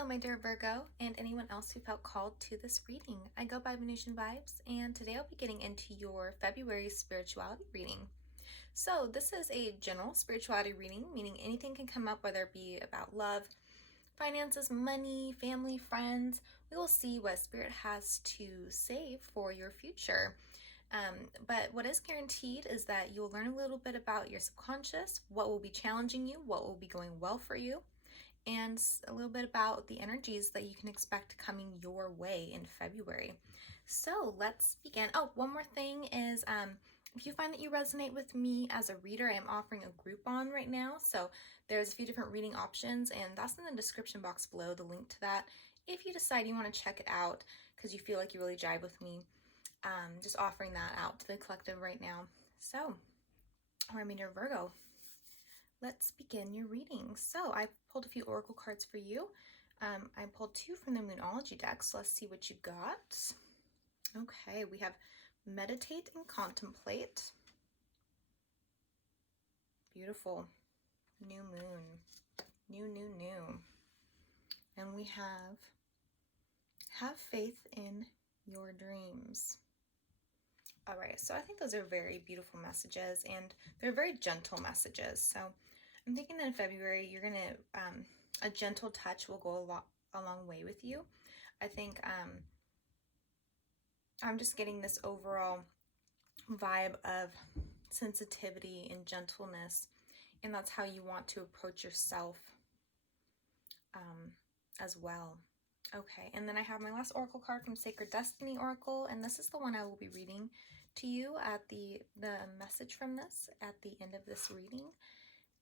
Hello, my dear Virgo, and anyone else who felt called to this reading. I go by Venusian Vibes, and today I'll be getting into your February spirituality reading. So, this is a general spirituality reading, meaning anything can come up, whether it be about love, finances, money, family, friends. We will see what Spirit has to say for your future. But what is guaranteed is that you'll learn a little bit about your subconscious, what will be challenging you, what will be going well for you, and a little bit about the energies that you can expect coming your way in February. So let's begin. Oh, one more thing is if you find that you resonate with me as a reader, I am offering a Groupon right now. So there's a few different reading options, and that's in the description box below, the link to that. If you decide you want to check it out because you feel like you really jive with me, just offering that out to the collective right now. So, or I mean, your Virgo, let's begin your reading. So I pulled a few oracle cards for you. I pulled two from the Moonology deck, so let's see what you got. Okay, we have meditate and contemplate. Beautiful. New moon. New. And we have faith in your dreams. All right, so I think those are very beautiful messages, and they're very gentle messages. So I'm thinking that in February, you're gonna, a gentle touch will go a long way with you. I think I'm just getting this overall vibe of sensitivity and gentleness, and that's how you want to approach yourself as well. Okay, and then I have my last oracle card from Sacred Destiny Oracle, and this is the one I will be reading to you at the message from this at the end of this reading.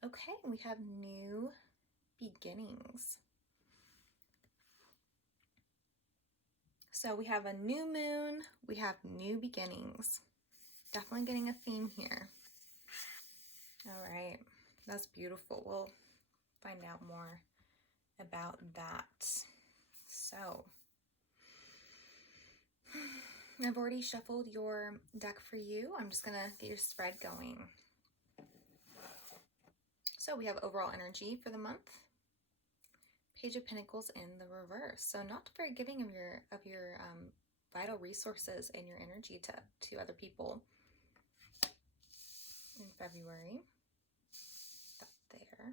Okay, we have new beginnings. So we have a new moon, we have new beginnings. Definitely getting a theme here. All right, that's beautiful. We'll find out more about that. So, I've already shuffled your deck for you. I'm just gonna get your spread going. So we have overall energy for the month. Page of Pentacles in the reverse. So not very giving of your vital resources and your energy to other people in February. That there.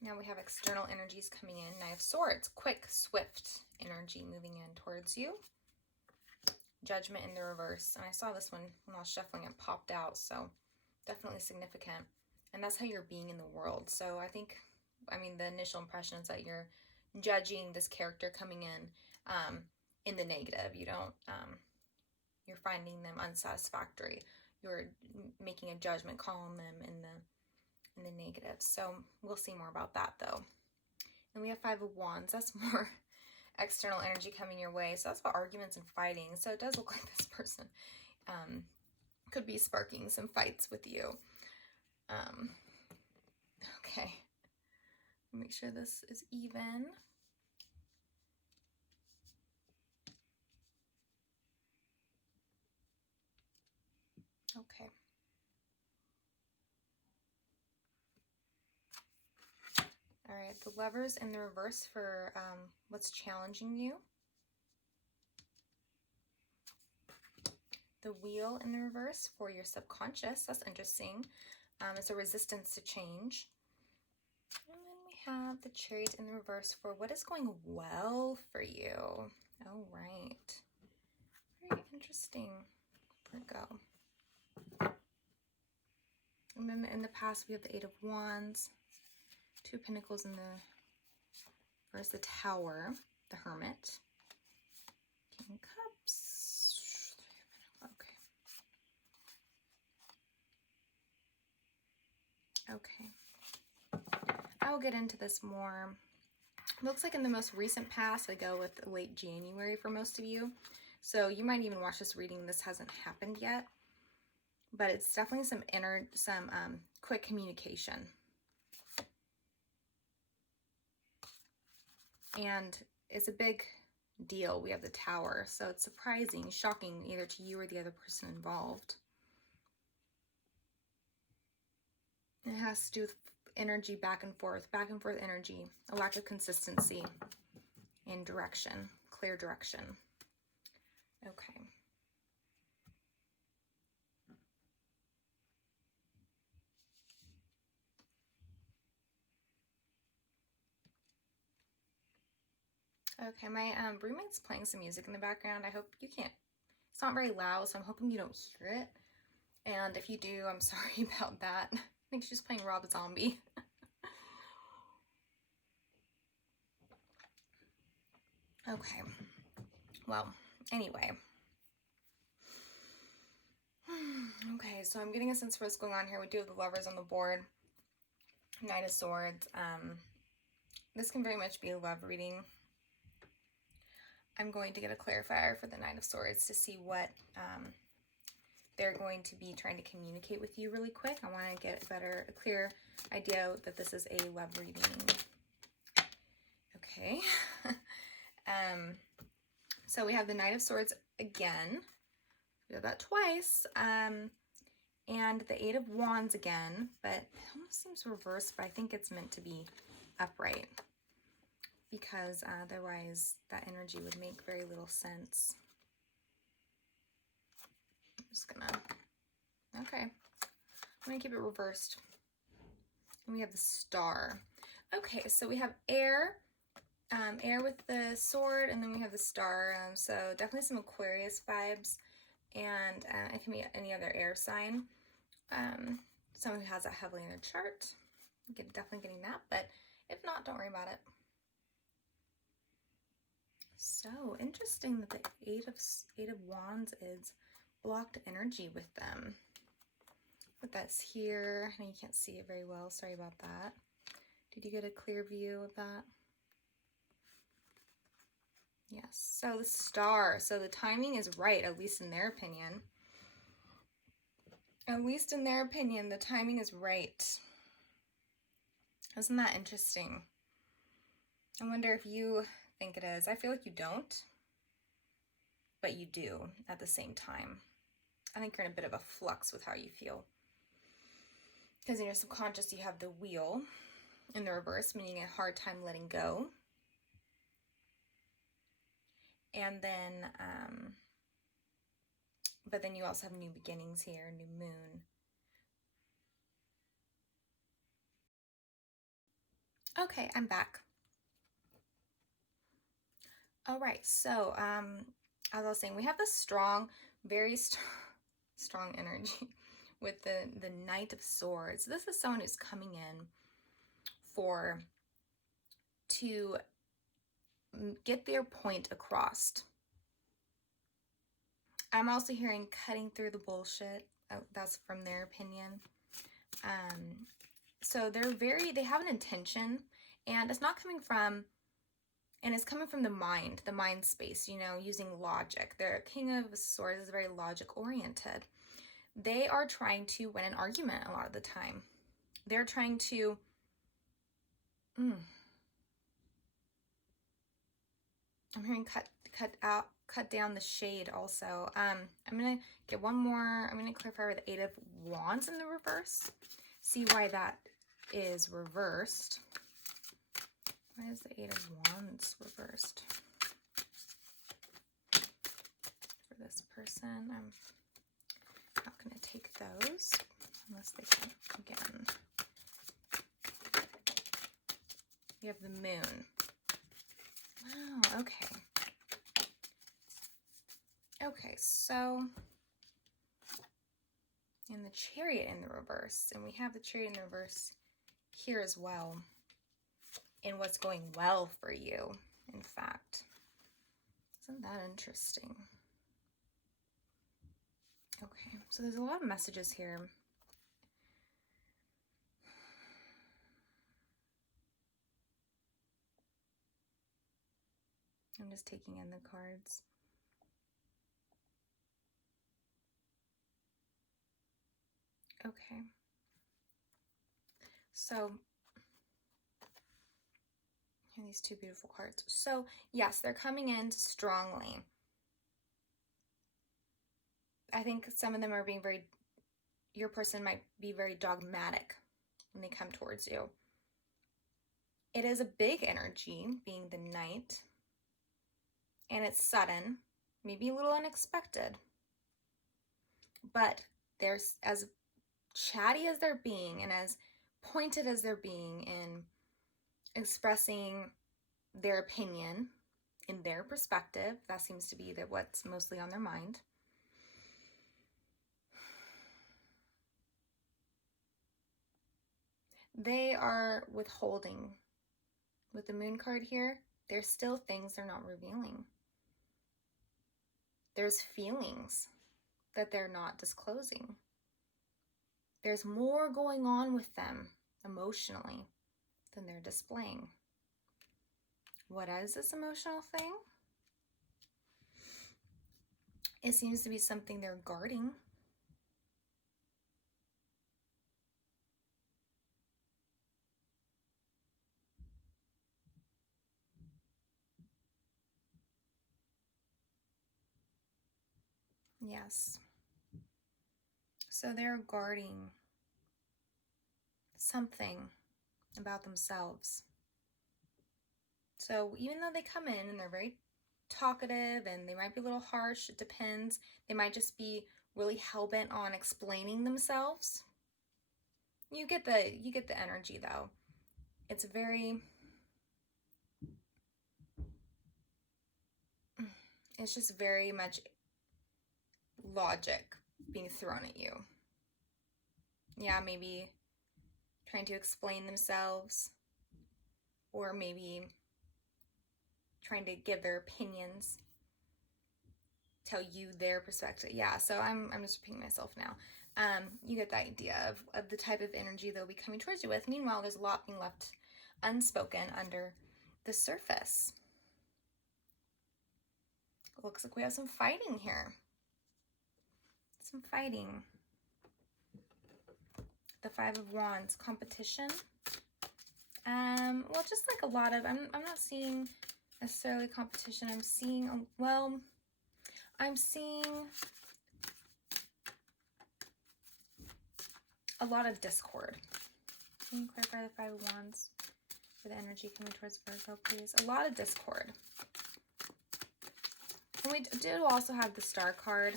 Now we have external energies coming in. Knight of Swords, quick, swift energy moving in towards you. Judgment in the reverse. And I saw this one when I was shuffling, it popped out, so definitely significant. And that's how you're being in the world. So I mean, the initial impression is that you're judging this character coming in the negative. You don't, you're finding them unsatisfactory. You're making a judgment call on them in the negative. So we'll see more about that though. And we have Five of Wands. That's more external energy coming your way. So that's about arguments and fighting. So it does look like this person could be sparking some fights with you. Okay. Make sure this is even. Okay. All right, the Lovers in the reverse for what's challenging you. The Wheel in the reverse for your subconscious. That's interesting. It's a resistance to change. And then we have the Chariot in the reverse for what is going well for you. All right. Very interesting. Virgo. And then in the past, we have the Eight of Wands. Two of Pentacles in the reverse, the Tower, the Hermit. King of Cups. Okay. I will get into this more. Looks like in the most recent past, I go with late January for most of you. So you might even watch this reading. This hasn't happened yet, but it's definitely some quick communication. And it's a big deal. We have the Tower, so it's surprising, shocking, either to you or the other person involved. It has to do with energy back and forth energy, a lack of consistency in direction, clear direction. Okay. Okay, my roommate's playing some music in the background. I hope you can't, it's not very loud, so I'm hoping you don't hear it. And if you do, I'm sorry about that. I think she's playing Rob Zombie. Okay, well, anyway. Okay, so I'm getting a sense for what's going on here. We do have the Lovers on the board. Knight of Swords. This can very much be a love reading. I'm going to get a clarifier for the Knight of Swords to see what they're going to be trying to communicate with you really quick. I want to get a clear idea that this is a love reading. Okay. So we have the Knight of Swords again. We have that twice. And the Eight of Wands again, but it almost seems reversed, but I think it's meant to be upright because otherwise that energy would make very little sense. I'm just gonna, okay, I'm gonna keep it reversed. And we have the Star. Okay, so we have air, air with the sword, and then we have the star. So definitely some Aquarius vibes, and it can be any other air sign. Someone who has that heavily in their chart, definitely getting that, but if not, don't worry about it. So interesting that the Eight of Wands is blocked energy with them. But that's here. I know you can't see it very well. Sorry about that. Did you get a clear view of that? Yes. So the Star. So the timing is right, at least in their opinion. At least in their opinion, the timing is right. Isn't that interesting? I wonder if you think it is. I feel like you don't, but you do at the same time. I think you're in a bit of a flux with how you feel. Because in your subconscious, you have the Wheel in the reverse, meaning a hard time letting go. And then, but then you also have new beginnings here, new moon. Okay, I'm back. All right, so as I was saying, we have this strong, very strong energy with the Knight of Swords. This is someone who's coming in to get their point across. I'm also hearing cutting through the bullshit. Oh, that's from their opinion. So they have an intention, and it's not coming from, and it's coming from the mind space, you know, using logic. Their King of Swords is very logic oriented. They are trying to win an argument a lot of the time. They're trying to, I'm hearing cut down the shade also. I'm gonna get one more. I'm gonna clarify with the Eight of Wands in the reverse. See why that is reversed. Why is the Eight of Wands reversed for this person? I'm not gonna take those unless they can again. We have the Moon. Wow, okay. Okay, so in the Chariot in the reverse, and we have the Chariot in the reverse here as well, in what's going well for you, in fact. Isn't that interesting? Okay, so there's a lot of messages here. I'm just taking in the cards. Okay. So, here are these two beautiful cards. So, yes, they're coming in strongly. I think some of them are being your person might be very dogmatic when they come towards you. It is a big energy, being the Knight, and it's sudden, maybe a little unexpected. But there's, as chatty as they're being and as pointed as they're being in expressing their opinion in their perspective, that seems to be what's mostly on their mind. They are withholding. With the Moon card here, there's still things they're not revealing. There's feelings that they're not disclosing. There's more going on with them emotionally than they're displaying. What is this emotional thing? It seems to be something they're guarding. Yes. So they're guarding something about themselves. So even though they come in and they're very talkative and they might be a little harsh, it depends. They might just be really hell-bent on explaining themselves. You get the energy though. It's just very much logic being thrown at you. Yeah, maybe trying to explain themselves, or maybe trying to give their opinions, tell you their perspective. Yeah, so I'm just repeating myself now. You get the idea of the type of energy they'll be coming towards you with. Meanwhile, there's a lot being left unspoken under the surface. Looks like we have some fighting here. Some fighting. The Five of Wands, competition. Well, just like a lot of, I'm not seeing necessarily competition. I'm seeing, I'm seeing a lot of discord. Can you clarify the Five of Wands for the energy coming towards Virgo, please? A lot of discord. And we do also have the Star card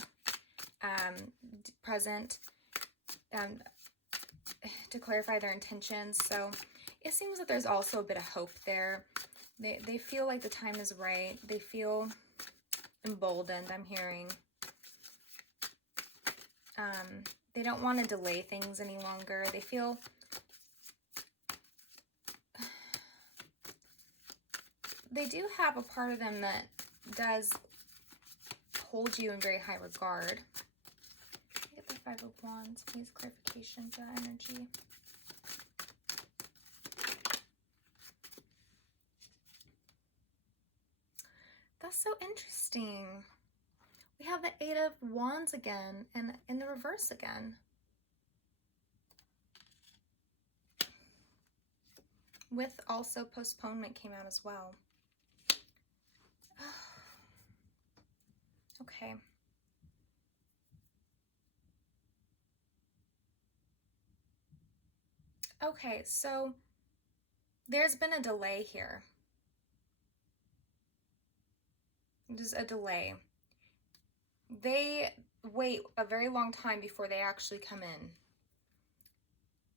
present to clarify their intentions. So it seems that there's also a bit of hope there. They feel like the time is right. They feel emboldened, I'm hearing. They don't want to delay things any longer. They feel they do have a part of them that does hold you in very high regard. Get the Five of Wands, please. Clarification for that energy. That's so interesting. We have the Eight of Wands again, and in the reverse again. With also postponement came out as well. Okay. Okay, so there's been a delay here. There's a delay. They wait a very long time before they actually come in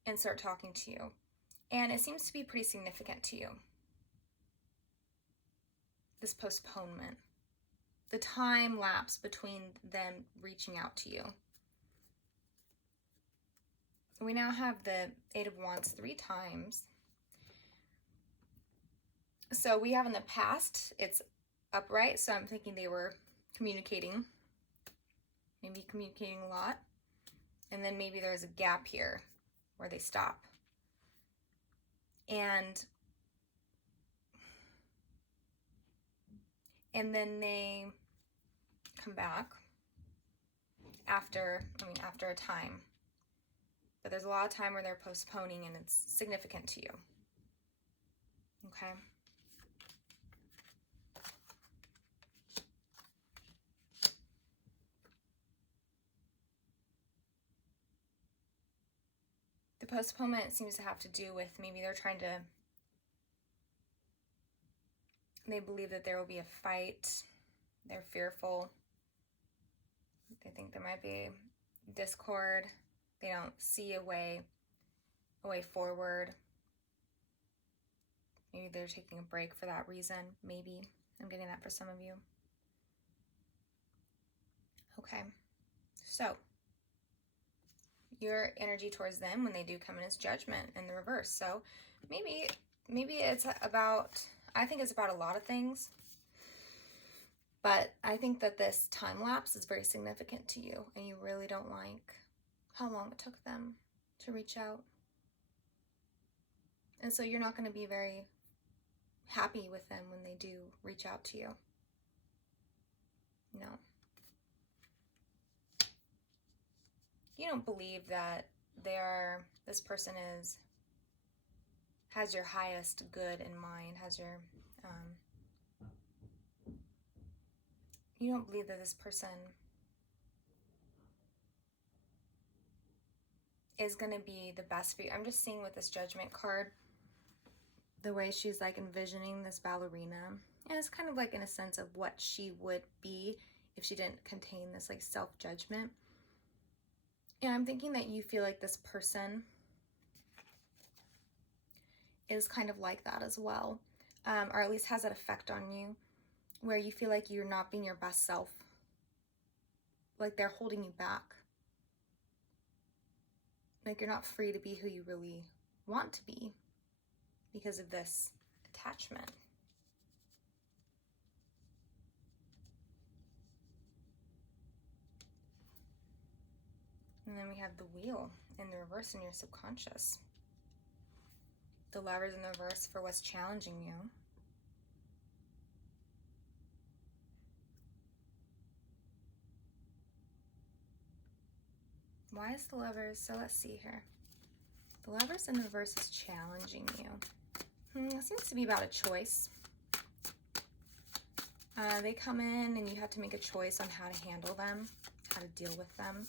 and start talking to you. And it seems to be pretty significant to you. This postponement. The time lapse between them reaching out to you. We now have the Eight of Wands 3 times. So we have in the past, it's upright. So I'm thinking they were communicating. Maybe communicating a lot. And then maybe there's a gap here where they stop. And then they come back after a time. But there's a lot of time where they're postponing and it's significant to you. Okay? The postponement seems to have to do with maybe they believe that there will be a fight. They're fearful. They think there might be discord. They don't see a way forward. Maybe they're taking a break for that reason. Maybe. I'm getting that for some of you. Okay. So, your energy towards them when they do come in is judgment in the reverse. So, maybe it's about, I think it's about a lot of things. But I think that this time lapse is very significant to you, and you really don't like how long it took them to reach out. And so you're not going to be very happy with them when they do reach out to you. No. You don't believe that this person has your highest good in mind, you don't believe that this person is going to be the best for you. I'm just seeing with this Judgment card, the way she's like envisioning this ballerina. And it's kind of like in a sense of what she would be if she didn't contain this like self-judgment. And I'm thinking that you feel like this person is kind of like that as well. Or at least has that effect on you, where you feel like you're not being your best self. Like they're holding you back. Like you're not free to be who you really want to be because of this attachment. And then we have the Wheel in the reverse in your subconscious. The Lovers in the reverse for what's challenging you. Why is the Lovers? So let's see here. The Lovers in the reverse is challenging you. It seems to be about a choice. They come in and you have to make a choice on how to handle them, how to deal with them.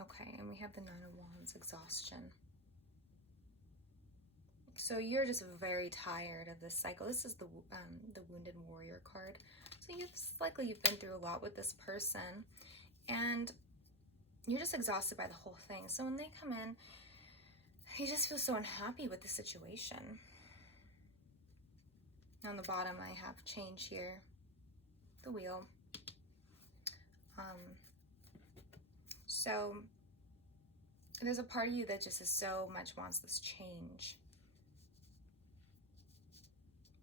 Okay, and we have the Nine of Wands, exhaustion. So you're just very tired of this cycle. This is the Wounded Warrior card. So you've been through a lot with this person, and you're just exhausted by the whole thing. So when they come in, you just feel so unhappy with the situation. On the bottom, I have change here, the Wheel. So there's a part of you that just so much wants this change.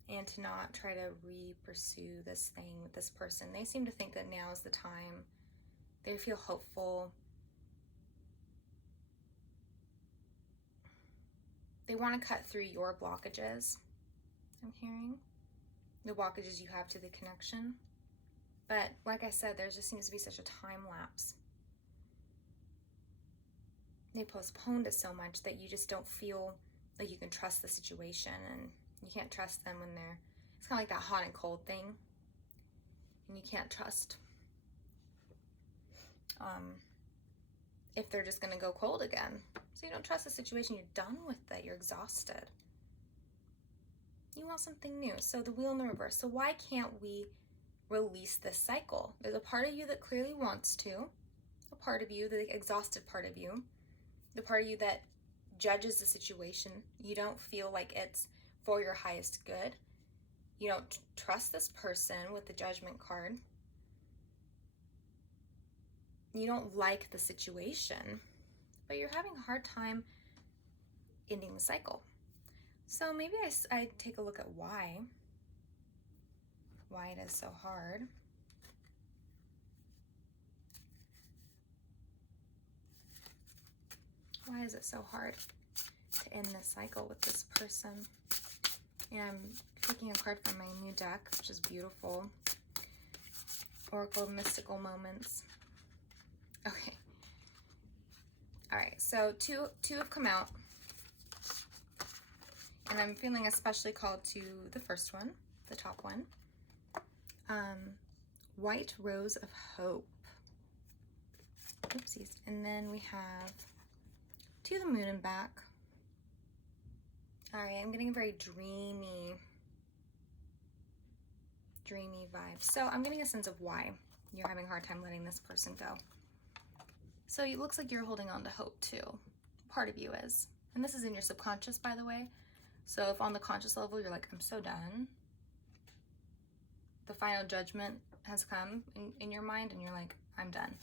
And to not try to re-pursue this thing with this person. They seem to think that now is the time. They feel hopeful. They want to cut through your blockages, I'm hearing. The blockages you have to the connection. But like I said, there just seems to be such a time lapse. They postponed it so much that you just don't feel like you can trust the situation, and you can't trust them when it's kind of like that hot and cold thing, and you can't trust if they're just going to go cold again. So you don't trust the situation, you're done with it, you're exhausted. You want something new. So the Wheel in the reverse. So why can't we release this cycle? There's a part of you that clearly wants to, a part of you, the exhausted part of you, the part of you that judges the situation. You don't feel like it's for your highest good. You don't trust this person with the Judgment card. You don't like the situation, but you're having a hard time ending the cycle. So maybe I take a look at why it is so hard. Why is it so hard to end this cycle with this person? And I'm picking a card from my new deck, which is beautiful. Oracle of Mystical Moments. Okay. All right, so two have come out. And I'm feeling especially called to the first one, the top one. White Rose of Hope. Oopsies. And then we have to the moon and back. All right, I'm getting a very dreamy vibe. So I'm getting a sense of why you're having a hard time letting this person go. So it looks like you're holding on to hope too. Part of you is. And this is in your subconscious, by the way. So if on the conscious level, you're like, I'm so done. The final judgment has come in your mind and you're like, I'm done.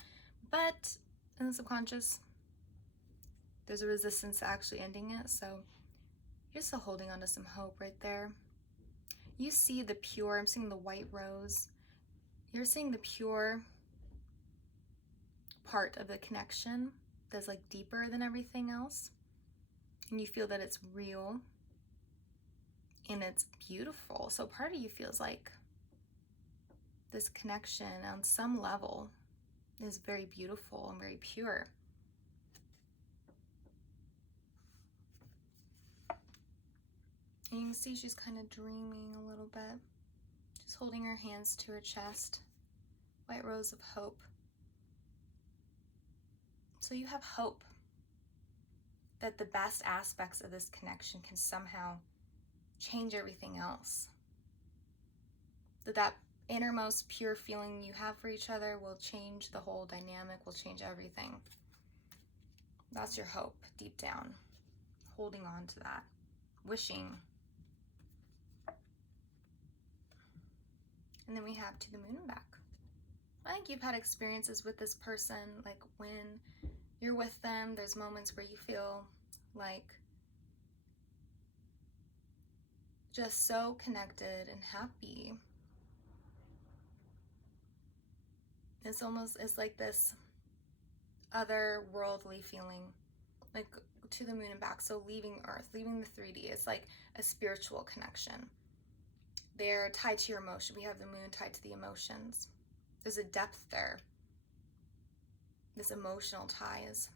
But in the subconscious, there's a resistance to actually ending it. So you're still holding on to some hope right there. You see the pure, I'm seeing the white rose. You're seeing the pure part of the connection that's like deeper than everything else. And you feel that it's real and it's beautiful. So part of you feels like this connection on some level is very beautiful and very pure. And you can see she's kind of dreaming a little bit. Just holding her hands to her chest. White rose of hope. So you have hope that the best aspects of this connection can somehow change everything else. That innermost pure feeling you have for each other will change the whole dynamic, will change everything. That's your hope deep down. Holding on to that. Wishing. And then we have to the moon and back. I think you've had experiences with this person, like when you're with them, there's moments where you feel like just so connected and happy. It's like this otherworldly feeling, like to the moon and back. So leaving Earth, leaving the 3D, it's like a spiritual connection. They're tied to your emotion. We have the moon tied to the emotions. There's a depth there. This emotional tie is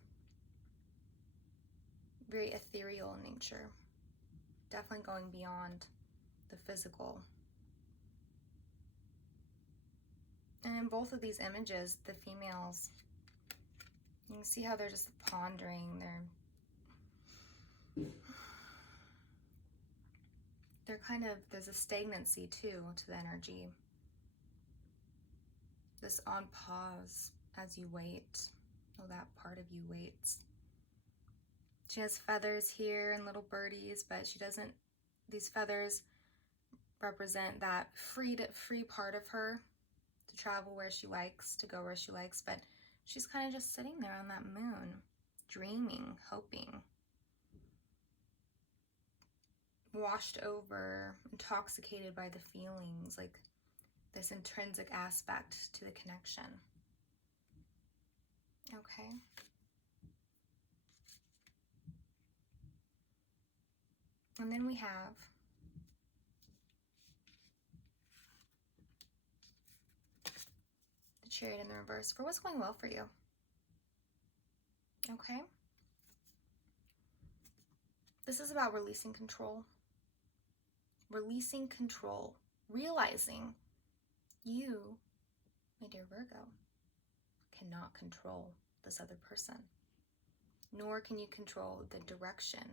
very ethereal in nature. Definitely going beyond the physical. And in both of these images, the females, you can see how they're just pondering. They're kind of, there's a stagnancy too to the energy. This on pause as you wait. Oh, that part of you waits. She has feathers here and little birdies, but she doesn't, these feathers represent that free part of her to travel where she likes, to go where she likes, but she's kind of just sitting there on that moon, dreaming, hoping, washed over, intoxicated by the feelings, like this intrinsic aspect to the connection. Okay. And then we have the Chariot in the reverse for what's going well for you. Okay. This is about releasing control. Releasing control. Realizing you, my dear Virgo, cannot control this other person. Nor can you control the direction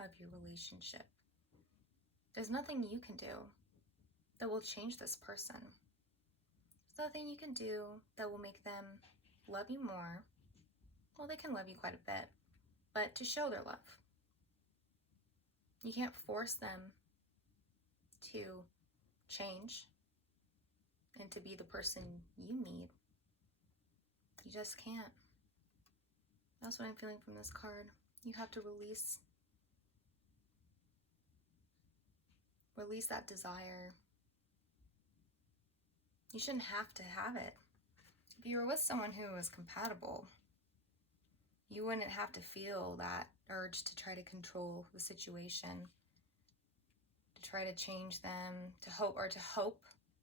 of your relationship. There's nothing you can do that will change this person. There's nothing you can do that will make them love you more. Well, they can love you quite a bit, but to show their love. You can't force them to change and to be the person you need. You just can't. That's what I'm feeling from this card. You have to release that desire. You shouldn't have to have it. If you were with someone who was compatible, you wouldn't have to feel that urge to try to control the situation, to try to change them, to hope,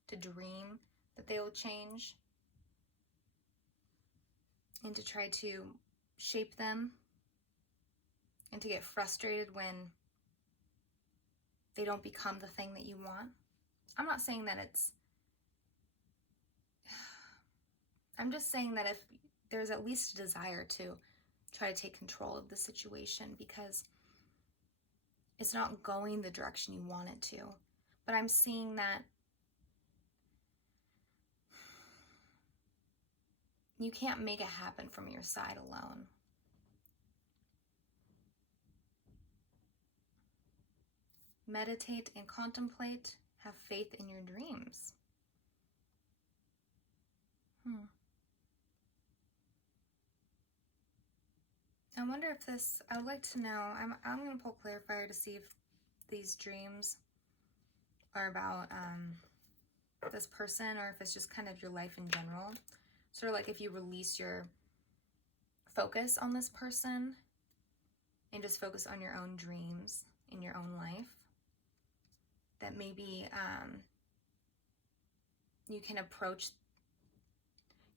to dream that they will change, and to try to shape them, and to get frustrated when they don't become the thing that you want. I'm not saying that I'm just saying that if there's at least a desire to try to take control of the situation because it's not going the direction you want it to. But I'm seeing that you can't make it happen from your side alone. Meditate and contemplate. Have faith in your dreams. I wonder if this, I would like to know, I'm going to pull clarifier to see if these dreams are about this person or if it's just kind of your life in general. Sort of like if you release your focus on this person and just focus on your own dreams in your own life, that maybe you can approach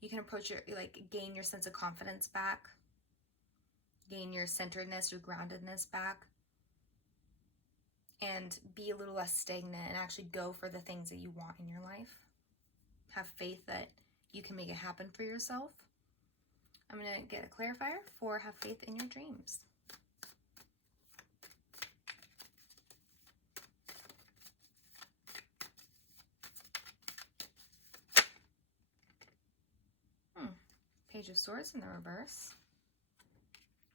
your, like, gain your sense of confidence back, gain your centeredness, your groundedness back, and be a little less stagnant and actually go for the things that you want in your life. Have faith that you can make it happen for yourself. I'm going to get a clarifier for have faith in your dreams. Page of Swords in the reverse.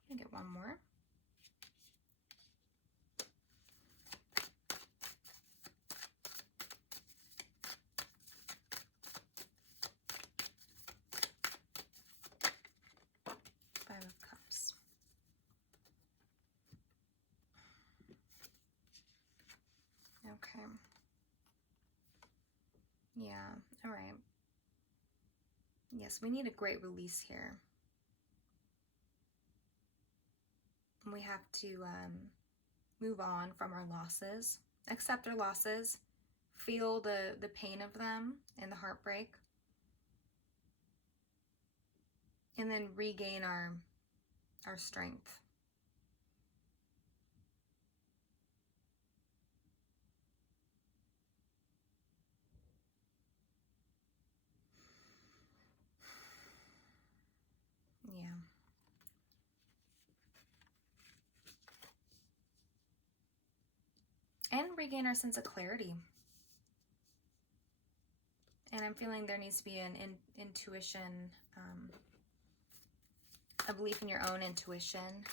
I'm going to get one more. Five of Cups. Okay. Yeah, all right. Yes, we need a great release here. We have to move on from our losses, accept our losses, feel the pain of them and the heartbreak, and then regain our strength. Yeah. And regain our sense of clarity. And I'm feeling there needs to be an intuition, a belief in your own intuition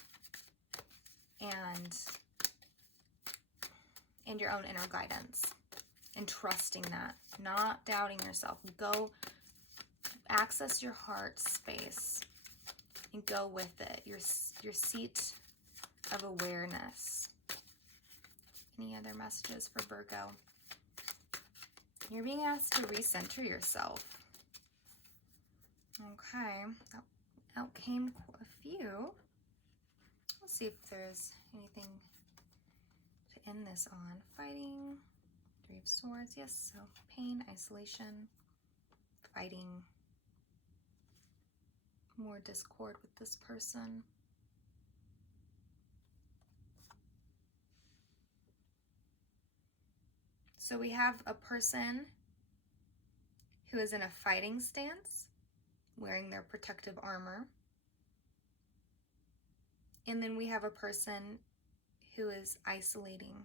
and your own inner guidance, and trusting that, not doubting yourself. Go access your heart space and go with it, your seat of awareness. Any other messages for Virgo? You're being asked to recenter yourself. Okay, out came a few. Let's see if there's anything to end this on. Fighting, Three of Swords, yes, so pain, isolation, fighting, more discord with this person. So we have a person who is in a fighting stance, wearing their protective armor. And then we have a person who is isolating.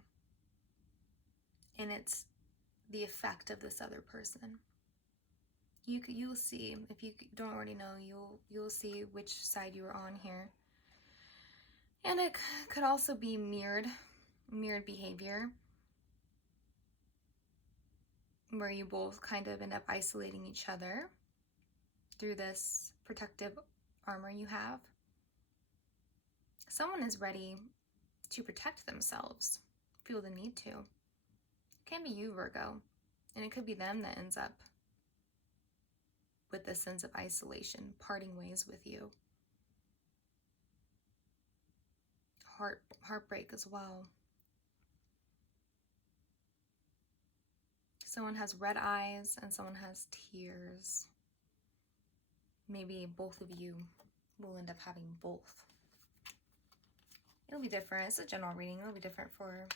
And it's the effect of this other person. You'll see, if you don't already know, you'll see which side you are on here. And it could also be mirrored behavior, where you both kind of end up isolating each other through this protective armor you have. Someone is ready to protect themselves, feel the need to. It can be you, Virgo, and it could be them that ends up with this sense of isolation, parting ways with you. Heartbreak as well. Someone has red eyes and someone has tears. Maybe both of you will end up having both. It'll be different. It's a general reading. It'll be different for...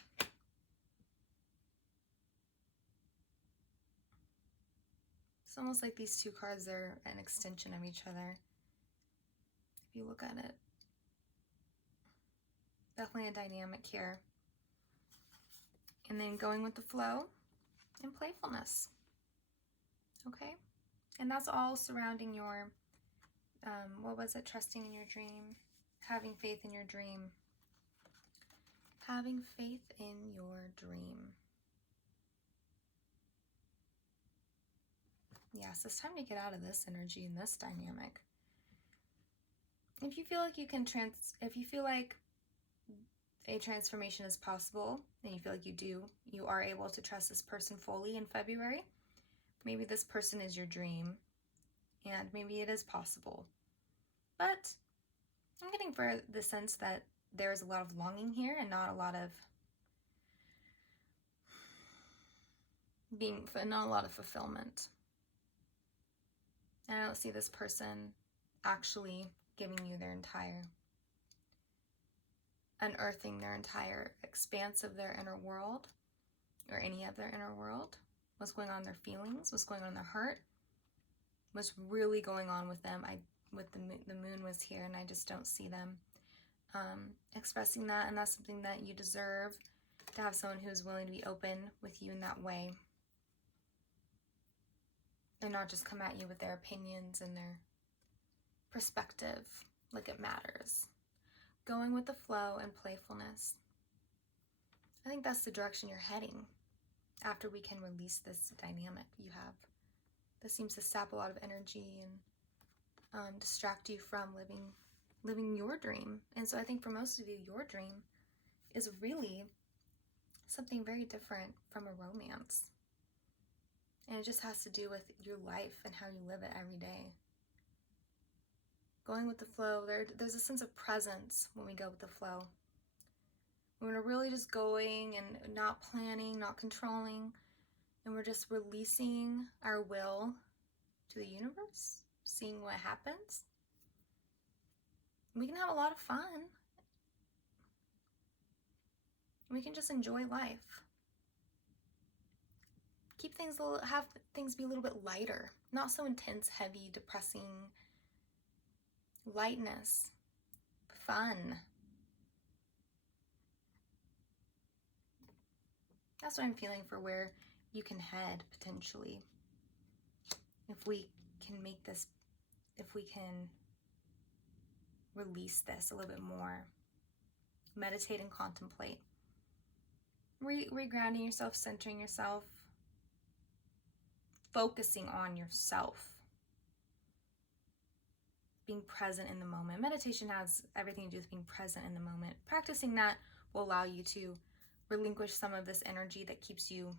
It's almost like these two cards are an extension of each other. if you look at it. Definitely a dynamic here. And then going with the flow and playfulness. Okay? And that's all surrounding your, what was it? Trusting in your dream. Having faith in your dream. Having faith in your dream. Yes, it's time to get out of this energy and this dynamic. If you feel like you can if you feel like a transformation is possible, and you feel like you are able to trust this person fully in February, maybe this person is your dream, and maybe it is possible. But I'm getting for the sense that there's a lot of longing here and not a lot of fulfillment. And I don't see this person actually giving you unearthing their entire expanse of their inner world, or any of their inner world. What's going on in their feelings, what's going on in their heart, what's really going on with them. The moon was here, and I just don't see them expressing that, and that's something that you deserve, to have someone who is willing to be open with you in that way, and not just come at you with their opinions and their perspective like it matters. Going with the flow and playfulness. I think that's the direction you're heading after we can release this dynamic you have. This seems to sap a lot of energy and distract you from living your dream. And so I think for most of you, your dream is really something very different from a romance. And it just has to do with your life and how you live it every day. Going with the flow, there's a sense of presence when we go with the flow. When we're really just going and not planning, not controlling, and we're just releasing our will to the universe, seeing what happens. We can have a lot of fun. We can just enjoy life. Have things be a little bit lighter, not so intense, heavy, depressing. Lightness, fun. That's what I'm feeling for where you can head potentially. If we can release this a little bit more, meditate and contemplate. Regrounding yourself, centering yourself, focusing on yourself. Being present in the moment. Meditation has everything to do with being present in the moment. Practicing that will allow you to relinquish some of this energy that keeps you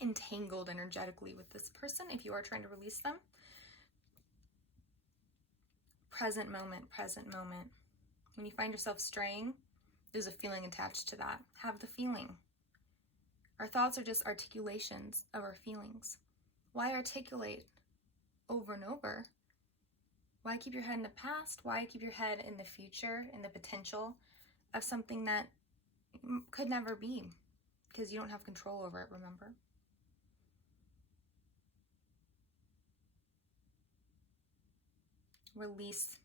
entangled energetically with this person if you are trying to release them. Present moment, present moment. When you find yourself straying, there's a feeling attached to that. Have the feeling. Our thoughts are just articulations of our feelings. Why articulate over and over? Why keep your head in the past? Why keep your head in the future, in the potential of something that could never be? Because you don't have control over it, remember? Release.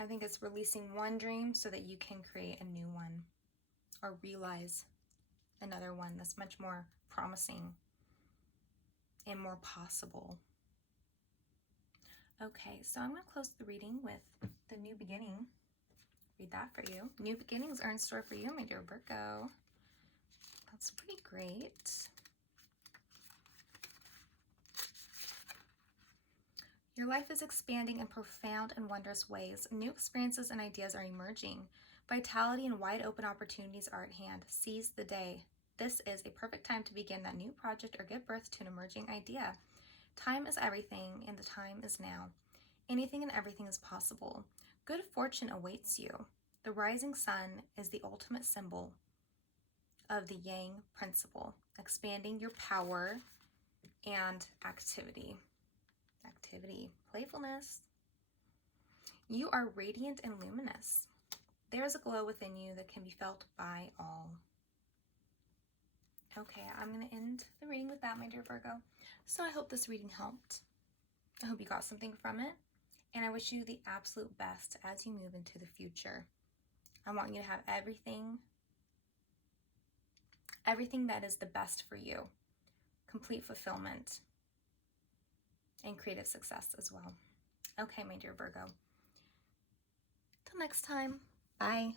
I think it's releasing one dream so that you can create a new one, or realize another one that's much more promising and more possible. Okay, so I'm going to close the reading with the new beginning. Read that for you. New beginnings are in store for you, my dear Virgo. That's pretty great. Your life is expanding in profound and wondrous ways. New experiences and ideas are emerging. Vitality and wide open opportunities are at hand. Seize the day. This is a perfect time to begin that new project or give birth to an emerging idea. Time is everything, and the time is now. Anything and everything is possible. Good fortune awaits you. The rising sun is the ultimate symbol of the Yang principle, expanding your power and activity. Playfulness. You are radiant and luminous. There is a glow within you that can be felt by all. Okay, I'm going to end the reading with that, my dear Virgo. So I hope this reading helped. I hope you got something from it, and I wish you the absolute best as you move into the future. I want you to have everything that is the best for you, complete fulfillment, and creative success as well. Okay, my dear Virgo. Till next time, bye.